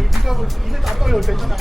여기 비가고 이제 깜빡이 올 때잖아.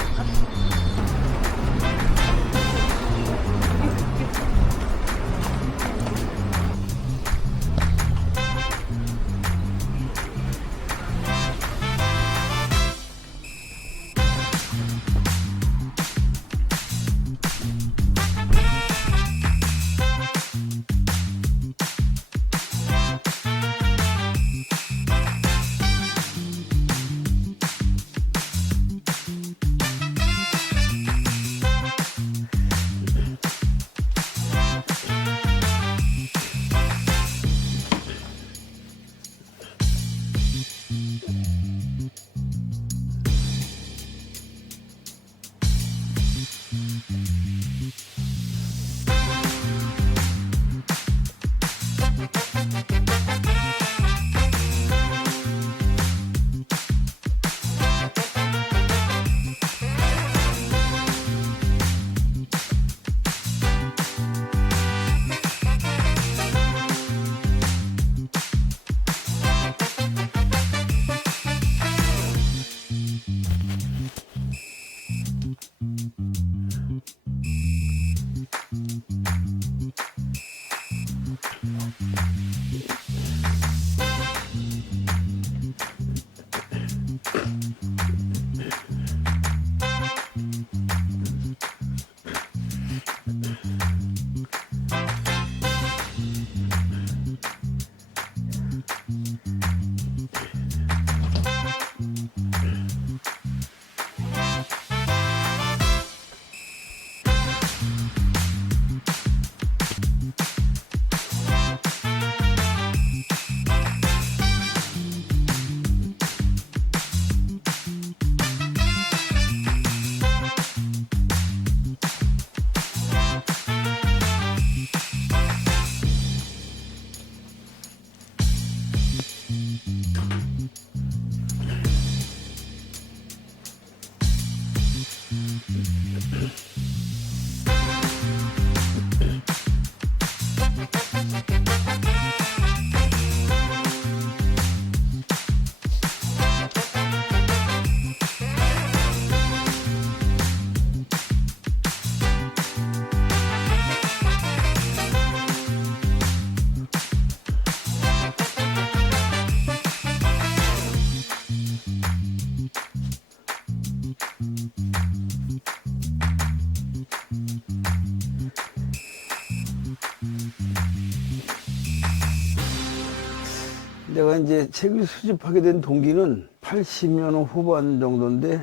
내가 이제 책을 수집하게 된 동기는 80년 후반 정도인데,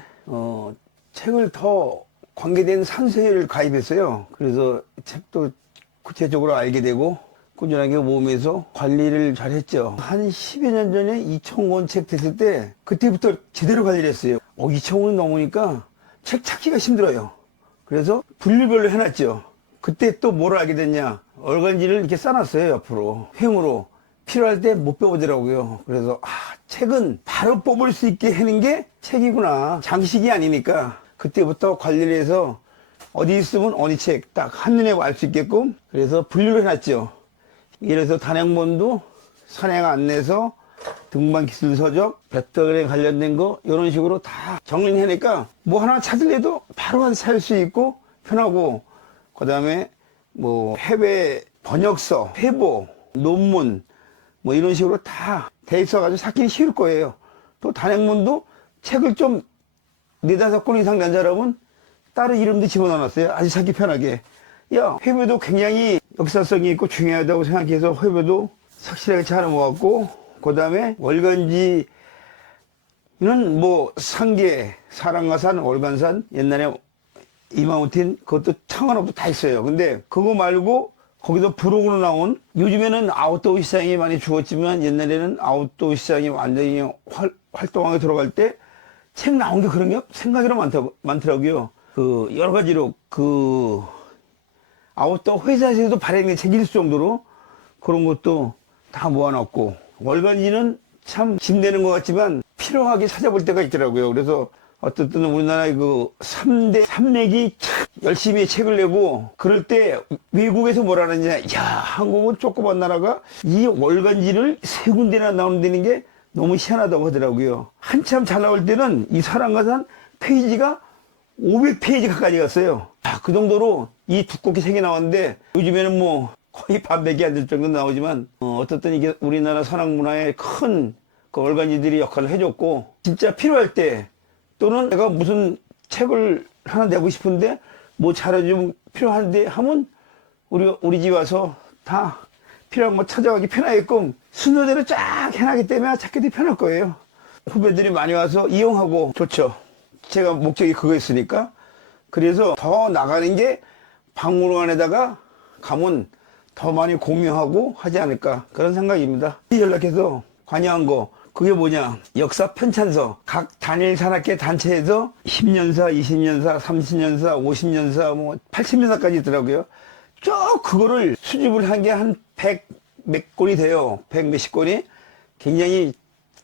책을 더 관계된 산서회를 가입했어요. 그래서 책도 구체적으로 알게 되고, 꾸준하게 모으면서 관리를 잘 했죠. 한 10여 년 전에 2,000권 책 됐을 때, 그때부터 제대로 관리를 했어요. 2,000권이 넘으니까 책 찾기가 힘들어요. 그래서 분류별로 해놨죠. 그때 또 뭘 알게 됐냐. 얼간지를 이렇게 싸놨어요, 옆으로. 횡으로. 필요할 때 못 빼보더라고요. 그래서 책은 바로 뽑을 수 있게 하는 게 책이구나. 장식이 아니니까 그때부터 관리를 해서 어디 있으면 어느 책 딱 한눈에 알 수 있게끔 그래서 분류를 해놨죠. 예를 들어서 단행본도 산행 안내서, 등반기술서적, 배터리에 관련된 거 이런 식으로 다 정리를 해니까 뭐 하나 찾으려도 바로 가서 찾을 수 있고 편하고, 그 다음에 뭐 해외 번역서, 회보, 논문 뭐 이런 식으로 다 돼 있어가지고 찾기 쉬울 거예요. 또 단행본도 책을 좀 4-5권 이상 낸 사람은 따로 이름도 집어넣어놨어요. 아주 찾기 편하게. 회보도 굉장히 역사성이 있고 중요하다고 생각해서 회보도 확실하게 잘 모았고, 그 다음에 월간지는 뭐 상계, 사랑가산, 월간산, 옛날에 이마우틴 그것도 창원업도 다 있어요. 근데 그거 말고 거기서 부록으로 나온, 요즘에는 아웃도어 시장이 많이 죽었지만 옛날에는 아웃도어 시장이 완전히 활동하게 들어갈 때 책 나온 게 그런 게 생각으로 많더라고요. 그 여러 가지로 그 아웃도어 회사에서도 발행된 책일 정도로 그런 것도 다 모아놨고, 월간지는 참 짐되는 것 같지만 필요하게 찾아볼 때가 있더라고요. 그래서 어쨌든 우리나라의 그 3대 산맥이 참 열심히 책을 내고 그럴 때 외국에서 뭐라 하느냐, 한국은 조그만 나라가 이 월간지를 3군데나 나온다는 게 너무 희한하다고 하더라고요. 한참 잘 나올 때는 이 사랑가산 페이지가 500페이지 가까이 갔어요. 그 정도로 이 두껍게 색이 나왔는데 요즘에는 뭐 거의 반백이 안 될 정도 나오지만 어떻든 이게 우리나라 산악 문화에 큰 그 얼간이들이 역할을 해줬고 진짜 필요할 때 또는 내가 무슨 책을 하나 내고 싶은데 뭐 자료 좀 필요한데 하면 우리 집 와서 다 필요한 거 찾아가기 편하게끔 순서대로 쫙 해놨기 때문에 찾기도 편할 거예요. 후배들이 많이 와서 이용하고 좋죠. 제가 목적이 그거였으니까. 그래서 더 나가는 게 박물관에다가 가면 더 많이 공유하고 하지 않을까 그런 생각입니다. 연락해서 관여한 거 그게 뭐냐, 역사 편찬서. 각 단일 산악회 단체에서 10년사, 20년사, 30년사, 50년사, 뭐 80년사까지 있더라고요. 쭉 그거를 수집을 한 게 한 100 몇 권이 돼요. 100 몇십 권이. 굉장히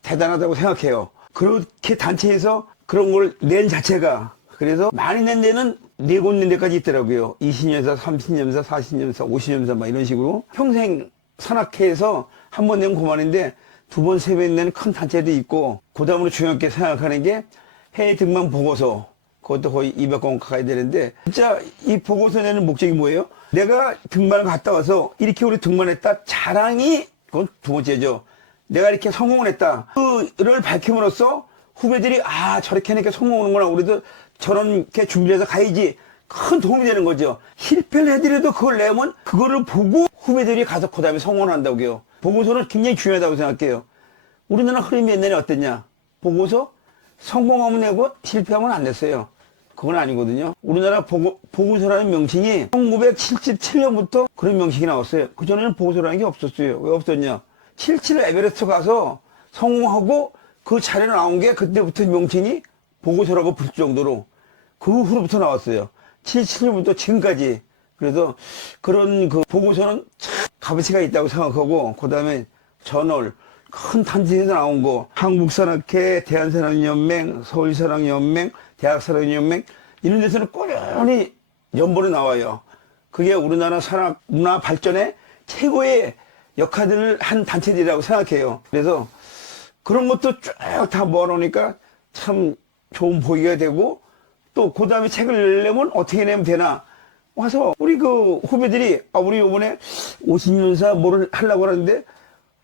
대단하다고 생각해요. 그렇게 단체에서 그런 걸 낸 자체가, 그래서 많이 낸 데는 4권 낸 데까지 있더라고요. 20년사, 30년사, 40년사, 50년사 막 이런 식으로. 평생 산악회에서 한 번 내면 그만인데 2번, 3번 내는 큰 단체도 있고, 그 다음으로 중요하게 생각하는 게 해외 등반 보고서. 그것도 거의 200권 가까이 되는데, 진짜 이 보고서 내는 목적이 뭐예요? 내가 등반을 갔다 와서 이렇게 우리 등반했다 자랑이, 그건 두 번째죠. 내가 이렇게 성공을 했다, 그를 밝힘으로써 후배들이 저렇게 하니까 성공하는구나, 우리도 저렇게 준비해서 가야지, 큰 도움이 되는 거죠. 실패를 해더라도 그걸 내면 그거를 보고 후배들이 가서 그 다음에 성공을 한다고요. 보고서는 굉장히 중요하다고 생각해요. 우리나라 흐름이 옛날에 어땠냐? 보고서 성공하면 내고 실패하면 안 냈어요. 그건 아니거든요. 우리나라 보고서라는 명칭이 1977년부터 그런 명칭이 나왔어요. 그전에는 보고서라는 게 없었어요. 왜 없었냐? 77 에베레스트 가서 성공하고 그 자리에 나온 게 그때부터 명칭이 보고서라고 부를 정도로 그 후로부터 나왔어요. 77년부터 지금까지. 그래서 그런 그 보고서는 참 값어치가 있다고 생각하고, 그 다음에 저널, 큰 단체에서 나온 거, 한국산악회, 대한산악연맹, 서울산악연맹, 대학산악연맹, 이런 데서는 꾸준히 연본에 나와요. 그게 우리나라 산악 문화 발전에 최고의 역할을 한 단체들이라고 생각해요. 그래서 그런 것도 쭉 다 모아놓으니까 참 좋은 보기가 되고, 또 그 다음에 책을 내려면 어떻게 내면 되나, 와서 우리 그 후배들이 우리 이번에 50년사 뭐를 하려고 하는데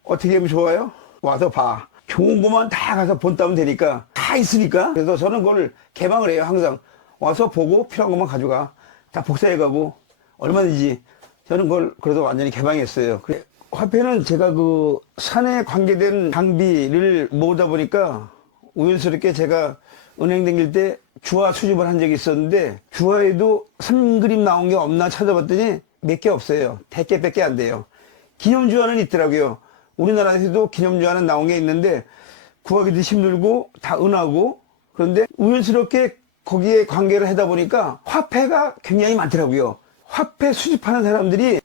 어떻게 하면 좋아요? 와서 봐. 좋은 것만 다 가서 본따면 되니까, 다 있으니까. 그래서 저는 그걸 개방을 해요. 항상 와서 보고 필요한 것만 가져가. 다 복사해 가고 얼마든지. 저는 그걸 그래도 완전히 개방했어요. 그래, 화폐는 제가 그 산에 관계된 장비를 모으다 보니까 우연스럽게 제가 은행 다닐 때 주화 수집을 한 적이 있었는데, 주화에도 산 그림 나온 게 없나 찾아봤더니 몇 개 없어요. 100개밖에 안 돼요. 기념주화는 있더라고요. 우리나라에서도 기념주화는 나온 게 있는데 구하기도 힘들고 다 은하고. 그런데 우연스럽게 거기에 관계를 하다 보니까 화폐가 굉장히 많더라고요. 화폐 수집하는 사람들이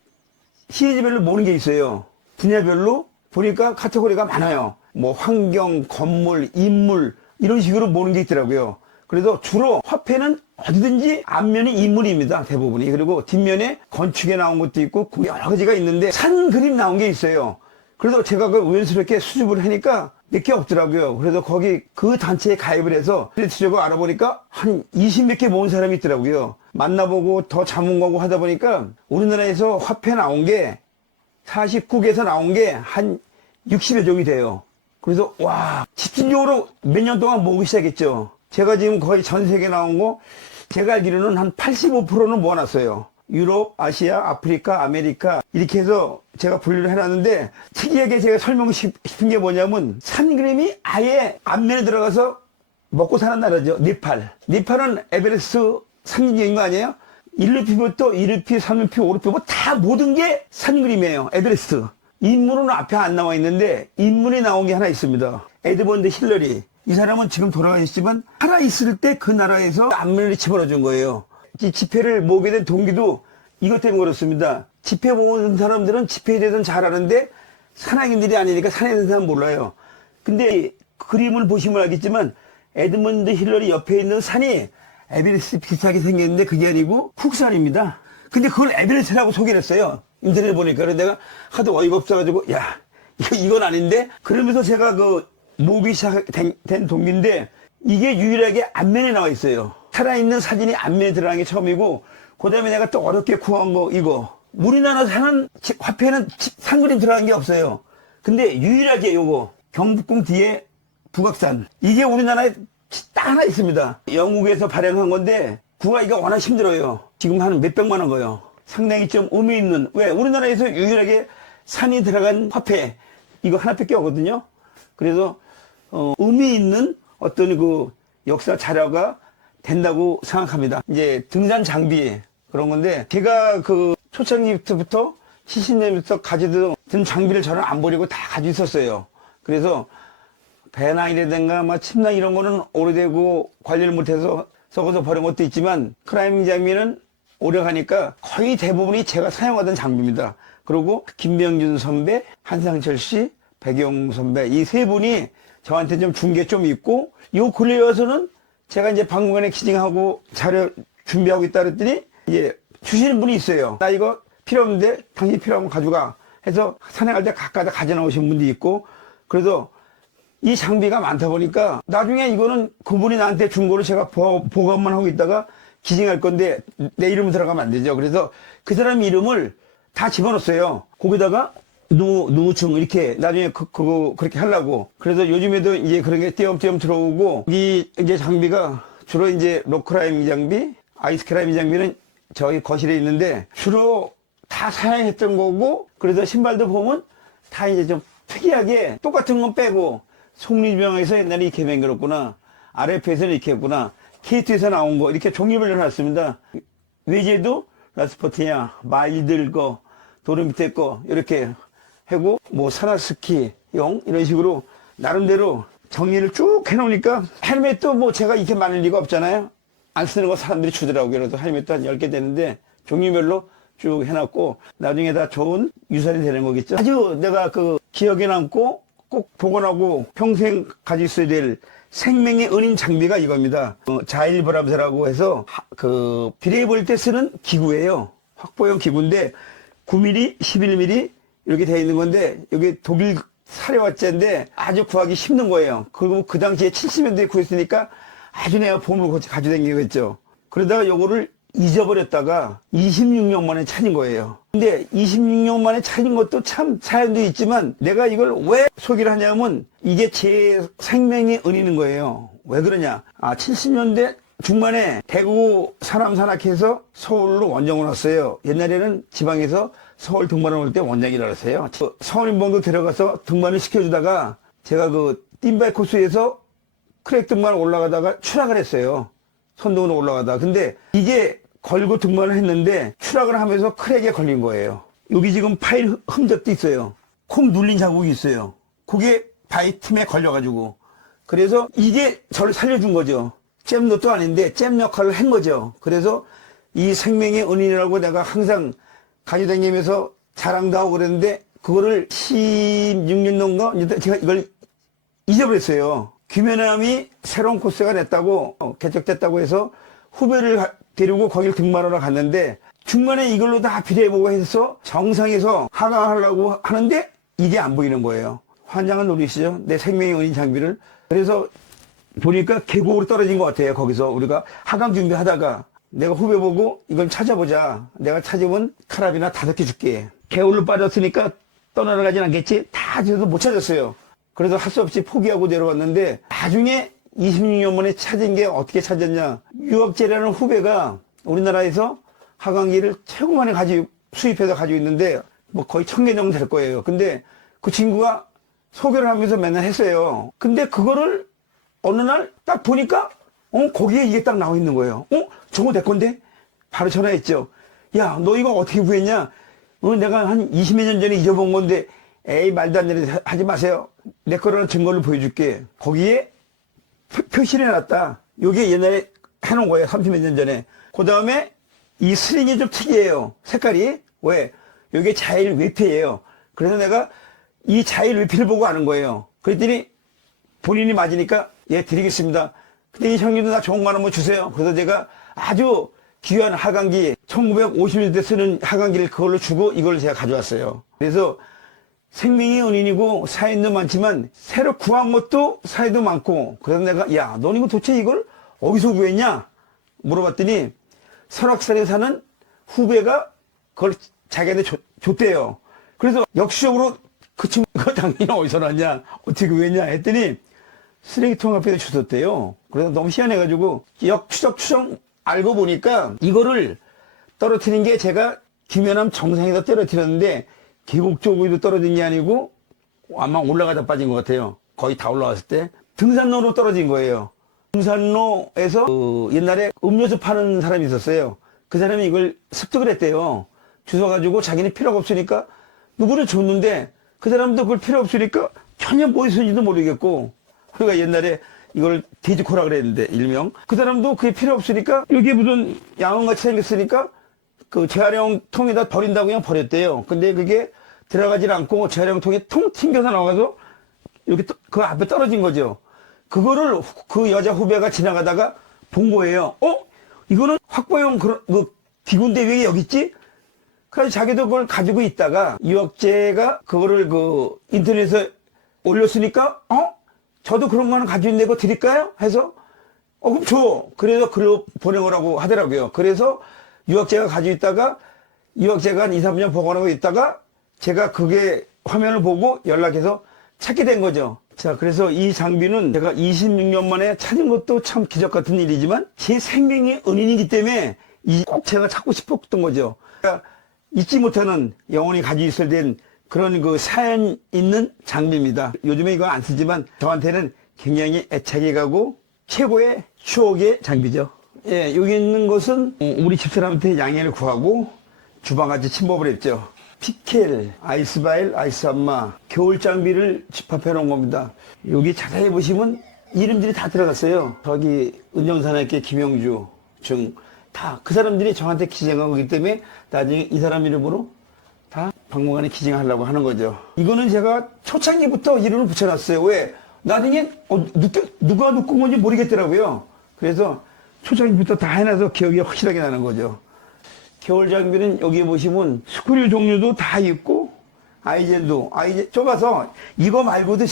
시리즈별로 모으는 게 있어요. 분야별로 보니까 카테고리가 많아요. 뭐 환경, 건물, 인물, 이런 식으로 모으는 게 있더라고요. 그래서 주로 화폐는 어디든지 앞면이 인물입니다. 대부분이. 그리고 뒷면에 건축에 나온 것도 있고 여러 가지가 있는데 산 그림 나온 게 있어요. 그래서 제가 그 우연스럽게 수집을 하니까 몇 개 없더라고요. 그래서 거기 그 단체에 가입을 해서 수집을 알아보니까 한 20 몇 개 모은 사람이 있더라고요. 만나보고 더 자문하고 하다 보니까 우리나라에서 화폐 나온 게 49개에서 나온 게 한 60여 종이 돼요. 그래서 와, 집중적으로 몇 년 동안 모으기 시작했죠. 제가 지금 거의 전 세계 나온 거 제가 알기로는 한 85%는 모아놨어요. 유럽, 아시아, 아프리카, 아메리카 이렇게 해서 제가 분류를 해놨는데, 특이하게 제가 설명하고 싶은 게 뭐냐면 산 그림이 아예 앞면에 들어가서 먹고 사는 나라죠. 네팔. 네팔은 에베레스트 상징적인 거 아니에요? 1루피부터 2루피, 3루피, 5루피 뭐 다 모든 게 산 그림이에요. 에베레스트. 인물은 앞에 안 나와 있는데 인물이 나온 게 하나 있습니다. 에드먼드 힐러리. 이 사람은 지금 돌아가셨지만 살아있을 때 그 나라에서 앞면을 집어넣어준 거예요. 이 지폐를 모으게 된 동기도 이것 때문에 그렇습니다. 지폐 모으는 사람들은 지폐에 대해서는 잘 아는데 산악인들이 아니니까 산에 있는 사람 몰라요. 근데 그림을 보시면 알겠지만 에드먼드 힐러리 옆에 있는 산이 에베레스트 비슷하게 생겼는데 그게 아니고 쿡산입니다. 근데 그걸 에베레스트라고 소개를 했어요. 인터넷에 보니까. 그래서 내가 하도 어이가 없어가지고, 야, 이건 아닌데? 그러면서 제가 그 모기 시작된 동기인데 이게 유일하게 앞면에 나와 있어요. 살아있는 사진이 앞면에 들어간 게 처음이고 그 다음에 내가 또 어렵게 구한 거 이거. 우리나라 사는 화폐는 상그림 들어간 게 없어요. 근데 유일하게 요거 경복궁 뒤에 북악산 이게 우리나라에 딱 하나 있습니다. 영국에서 발행한 건데 구하기가 워낙 힘들어요. 지금 한 몇백만 원 거예요. 상당히 좀 의미 있는, 왜 우리나라에서 유일하게 산이 들어간 화폐 이거 하나밖에 없거든요. 그래서 의미 있는 어떤 그 역사 자료가 된다고 생각합니다. 이제 등산 장비 그런 건데 제가 그 초창기부터 70년부터 가지던 장비를 저는 안 버리고 다 가지고 있었어요. 그래서 배낭이라든가 막 침낭 이런 거는 오래되고 관리를 못해서 썩어서 버린 것도 있지만 클라이밍 장비는 오래 가니까 거의 대부분이 제가 사용하던 장비입니다. 그리고 김병준 선배, 한상철 씨, 백용 선배 이 세 분이 저한테 좀 준 게 좀 있고 요 근래에 와서는 제가 이제 박물관에 기증하고 자료 준비하고 있다 그랬더니 이제 주시는 분이 있어요. 나 이거 필요 없는데 당신 필요하면 가져가 해서 산행할 때 가까이 가져 나오신 분도 있고 그래서 이 장비가 많다 보니까 나중에 이거는 그분이 나한테 준 거를 제가 보관만 하고 있다가 기증할 건데 내 이름을 들어가면 안 되죠. 그래서 그 사람 이름을 다 집어넣었어요. 거기다가 누구층 이렇게 나중에 그거 그렇게 하려고. 그래서 요즘에도 이제 그런 게 띄엄띄엄 들어오고 이 이제 장비가 주로 이제 록클라이밍 장비, 아이스클라이밍 장비는 저희 거실에 있는데 주로 다 사용했던 거고 그래서 신발도 보면 다 이제 좀 특이하게 똑같은 건 빼고 송리병에서 옛날에 이렇게 만들었구나. RF에서는 이렇게 했구나. K2에서 나온 거 이렇게 종류별로 해놨습니다. 외제도 라스포티냐, 마일들 거, 도로 밑에 거 이렇게 하고 뭐 산악스키용 이런 식으로 나름대로 정리를 쭉 해놓으니까 헬멧도 뭐 제가 이렇게 많을 리가 없잖아요. 안 쓰는 거 사람들이 주더라고요. 그래서 헬멧도 한 10개 되는데 종류별로 쭉 해놨고 나중에 다 좋은 유산이 되는 거겠죠. 아주 내가 그 기억에 남고 꼭 복원하고 평생 가지고 있어야 될 생명의 은인 장비가 이겁니다. 자일브람세라고 해서 그 비례해볼 때 쓰는 기구예요. 확보형 기구인데 9mm, 11mm 이렇게 되어 있는 건데 여기 독일 사료화제인데 아주 구하기 힘든 거예요. 그리고 그 당시에 70년대에 구했으니까 아주 내가 보물 가지고 다니겠죠. 그러다가 요거를 잊어버렸다가 26년 만에 찾은 거예요. 근데 26년 만에 찾은 것도 참 사연도 있지만 내가 이걸 왜 소개를 하냐면 이게 제 생명이 은이는 거예요. 왜 그러냐. 70년대 중반에 대구 사람 산악회에서 서울로 원정을 왔어요. 옛날에는 지방에서 서울 등반을 올 때 원장이라 그랬어요. 서울인봉도 데려가서 등반을 시켜주다가 제가 그 띵바이 코스에서 크랙 등반 올라가다가 추락을 했어요. 선동으로 올라가다. 근데 이게 걸고 등반을 했는데 추락을 하면서 크랙에 걸린 거예요. 여기 지금 파일 흔적도 있어요. 콩 눌린 자국이 있어요. 그게 바위 틈에 걸려가지고. 그래서 이게 저를 살려준 거죠. 잼노도 아닌데 잼 역할을 한 거죠. 그래서 이 생명의 은인이라고 내가 항상 가지고 다니면서 자랑도 하고 그랬는데 그거를 16년도인가 제가 이걸 잊어버렸어요. 김연남이 새로운 코스가 됐다고 개척됐다고 해서 후배를 데리고 거길 등반하러 갔는데 중간에 이걸로 다 비례해보고 해서 정상에서 하강하려고 하는데 이게 안 보이는 거예요. 환장한 놀이시죠. 내 생명의 은인 장비를. 그래서 보니까 계곡으로 떨어진 것 같아요. 거기서 우리가 하강 준비하다가 내가 후배 보고 이걸 찾아보자. 내가 찾으면 카라비나 5개 줄게. 개울로 빠졌으니까 떠나가진 않겠지? 다 저도 못 찾았어요. 그래서 할 수 없이 포기하고 내려왔는데 나중에 26년 만에 찾은 게 어떻게 찾았냐. 유학재라는 후배가 우리나라에서 하강기를 최고 많이 수입해서 가지고 있는데 뭐 거의 1000개 정도 될 거예요. 근데 그 친구가 소개를 하면서 맨날 했어요. 근데 그거를 어느 날 딱 보니까 거기에 이게 딱 나와 있는 거예요. 저거 내 건데? 바로 전화했죠. 야, 너 이거 어떻게 구했냐? 내가 한 20몇 년 전에 잊어본 건데 에이 말도 안 되는 하지 마세요. 내 거라는 증거를 보여줄게. 거기에 표시를 해놨다. 요게 옛날에 해놓은 거예요. 30몇 년 전에. 그 다음에 이 스링이 좀 특이해요. 색깔이. 왜? 요게 자일 외피예요. 그래서 내가 이 자일 외피를 보고 아는 거예요. 그랬더니 본인이 맞으니까 예 드리겠습니다. 근데 이 형님도 나 좋은 거 하나 뭐 주세요. 그래서 제가 아주 귀한 하강기 1950년대 쓰는 하강기를 그걸로 주고 이걸 제가 가져왔어요. 그래서 생명이 은인이고 사인도 많지만 새로 구한 것도 사이도 많고, 그래서 내가 야, 넌 이거 도대체 이걸 어디서 구했냐 물어봤더니 설악산에 사는 후배가 그걸 자기한테 줬대요. 그래서 역시적으로 그 친구가 당연히 어디서 났냐, 어떻게 구했냐 했더니 쓰레기통 앞에서 주웠대요. 그래서 너무 희한해가지고 추적 알고 보니까 이거를 떨어뜨린 게 제가 김해남 정상에다 떨어뜨렸는데 계곡 쪽으로 떨어진 게 아니고 아마 올라가다 빠진 것 같아요. 거의 다 올라왔을 때 등산로로 떨어진 거예요. 등산로에서 옛날에 음료수 파는 사람이 있었어요. 그 사람이 이걸 습득을 했대요. 주워가지고 자기는 필요가 없으니까 누구를 줬는데 그 사람도 그걸 필요 없으니까 전혀 뭐 있었는지도 모르겠고, 그러니까 옛날에 이걸 돼지코라 그랬는데 일명 그 사람도 그게 필요 없으니까 여기 무슨 양은같이 생겼으니까 그 재활용 통에다 버린다고 그냥 버렸대요. 근데 그게 들어가질 않고 재활용 통에 통 튕겨서 나와서 이렇게 그 앞에 떨어진 거죠. 그거를 그 여자 후배가 지나가다가 본 거예요. 이거는 확보용 그 기군대 왜 여기 있지? 그래서 자기도 그걸 가지고 있다가 유학재가 그거를 그 인터넷에 올렸으니까 저도 그런 거 하나 가지고 있는데 그거 드릴까요? 해서 그럼 줘. 그래서 글로 보내오라고 하더라고요. 그래서 유학재가 가지고 있다가 유학재가 한 2, 3년 보관하고 있다가 제가 그게 화면을 보고 연락해서 찾게 된 거죠. 자, 그래서 이 장비는 제가 26년 만에 찾은 것도 참 기적 같은 일이지만 제 생명의 은인이기 때문에 꼭 제가 찾고 싶었던 거죠. 그러니까 잊지 못하는 영원히 가지고 있어야 된 그런 그 사연 있는 장비입니다. 요즘에 이거 안 쓰지만 저한테는 굉장히 애착이 가고 최고의 추억의 장비죠. 예, 여기 있는 것은 우리 집사람한테 양해를 구하고 주방까지 침범을 했죠. 피켈, 아이스바일, 아이스암마, 겨울 장비를 집합해 놓은 겁니다. 여기 자세히 보시면 이름들이 다 들어갔어요. 저기 은정산악회 김영주 등 다 그 사람들이 저한테 기증한 거기 때문에 나중에 이 사람 이름으로 다 박물관에 기증하려고 하는 거죠. 이거는 제가 초창기부터 이름을 붙여놨어요. 왜? 나중에 누가 놓고 온 건지 모르겠더라고요. 그래서 초창기부터 다 해놔서 기억이 확실하게 나는 거죠. 겨울 장비는 여기 보시면 스크류 종류도 다 있고 아이젠도 좁아서 이거 말고도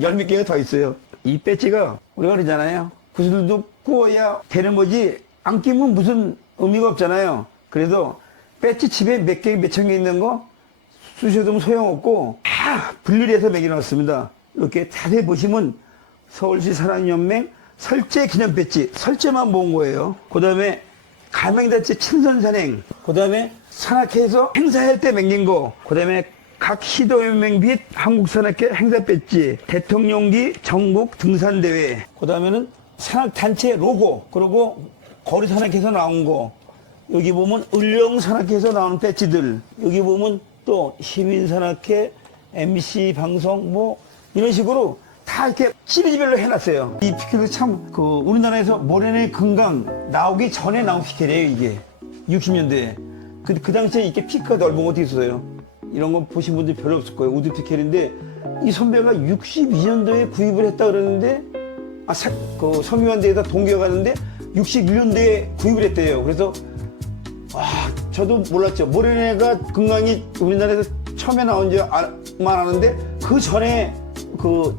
열 몇 개가 더 있어요. 이 배지가 우리가 그러잖아요. 구슬도 구워야 되는 거지 안 끼면 무슨 의미가 없잖아요. 그래서 배지 집에 몇 개, 몇 천 개 있는 거 쑤셔두면 소용없고 다 분리를 해서 매겨놨습니다. 이렇게 자세히 보시면 서울시 사랑연맹 설제 기념 배지, 설제만 모은 거예요. 그 다음에 가맹단체 친선산행, 그 다음에 산악회에서 행사할 때 맹긴 거, 그 다음에 각 시도연맹 및 한국산악회 행사 배지, 대통령기 전국 등산대회, 그 다음에는 산악단체 로고, 그리고 거리산악회에서 나온 거, 여기 보면 을령산악회에서 나오는 배지들, 여기 보면 또 시민산악회, MC 방송 뭐 이런 식으로 다 이렇게 시리즈별로 해놨어요. 이 피켈도 참 우리나라에서 모래내 금강 나오기 전에 나온 피켈이에요. 이게 60년대에 그 당시에 이렇게 피크가 넓은 것도 있어요. 이런 거 보신 분들 별로 없을 거예요. 우드 피켈인데 이 선배가 62년도에 구입을 했다 그러는데 섬유환대에다 동기가 갔는데 61년도에 구입을 했대요. 그래서 저도 몰랐죠. 모래내가 금강이 우리나라에서 처음에 나온 줄 만 아는데 그 전에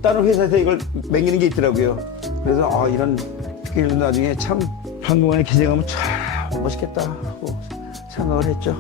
다른 회사에서 이걸 맹기는 게 있더라고요. 그래서 이런 피켈도 나중에 참 박물관에 기증하면 참 멋있겠다 하고 생각을 했죠.